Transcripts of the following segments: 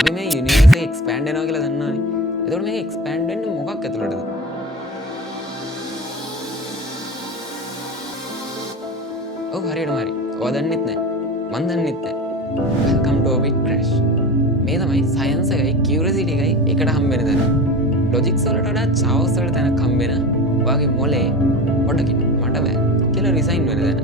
අපි මේ යුනිවර්ස් එක එක්ස්පෑන්ඩ් වෙනවා කියලා දන්නවනේ. එතකොට මේක එක්ස්පෑන්ඩ් වෙන්නේ මොකක් ඇතුළටද? ඔව් හරියටම හරි. ඔයා දන්නෙත් නැහැ. මන් දන්නෙත් නැහැ. Welcome to Orbit Crash. මේ තමයි සයන්ස් එකයි කියුරියසිටි එකයි එකට හම්බෙන තැන. ලොජික්ස් වලට වඩා චාවස් වලට තැනක් හම්බෙන ඔයාගේ මොලේ පොඩකින් මට බෑ කියලා රිසයින් වෙන තැන.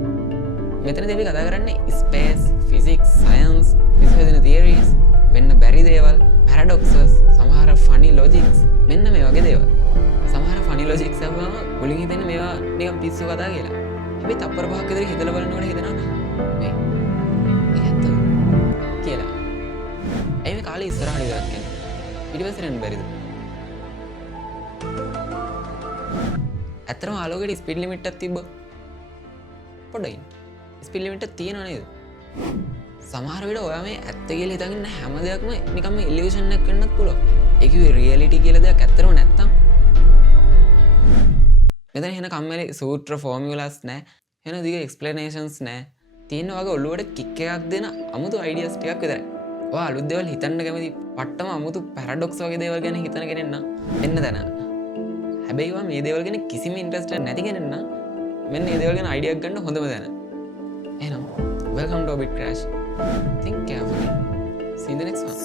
මෙතනදී අපි කතා කරන්නේ ස්පේස්, ෆිසික්ස්, සයන්ස්, විශ්වවිද්‍යාල තියරිස්, වෙන්න බැරි දේවල්, පැරඩොක්සස්, සමහර ෆනි ලොජික්ස්, මෙන්න මේ වගේ දේවල්. සමහර ෆනි ලොජික්ස් අපුවම මුලින් හිතෙන්නේ මේවා නිකන් පිස්සු කතා කියලා. හැබැයි තප්පර පහක් විතර හිතලා බලනකොට හිතෙනවා මේ ඇත්ත කියලා. ඒ මේ කාලේ ඉස්සරහට ඉවරක් යන්නේ. ඊට පස්සේ යන්න බැරිද? ඇත්තටම ආලෝකයේ ස්පීඩ් ලිමිට් එකක් තිබ්බොත් පොඩ්ඩයි ස්පීඩ් ලිමිට් එක තියෙනව නේද? සමහර විට ඔයා මේ ඇත්ත කියලා හිතගෙන ඉන්න හැම දෙයක්ම නිකම්ම ඉලියුෂන් එකක් වෙන්නත් පුළුවන්. ඒ කිව්වේ රියැලිටි කියලා දෙයක් ඇත්තටම නැත්තම්. මෙතන එන කම්මැලි සූත්‍ර ෆෝමියුලාස් නැහැ. එන දිග එක්ස්ප්ලනේෂන්ස් නැහැ. තියෙන වගේ ඔළුවට කික් එකක් දෙන අමුතු අයිඩියාස් ටිකක් විතරයි. ඔයා අලුත් දේවල් හිතන්න කැමති පට්ටම අමුතු පැරඩොක්ස් වගේ දේවල් ගැන හිතන කෙනෙක් නම් එන්න දැන. හැබැයි ඔයා මේ දේවල් ගැන කිසිම ඉන්ට්‍රස්ට් නැති කෙනෙක් නම් මෙන්න මේ දේවල් ගැන අයිඩියාවක් ගන්න හොඳම දැන. එහෙනම් welcome to Orbit Crash. Think carefully. See you in the next one.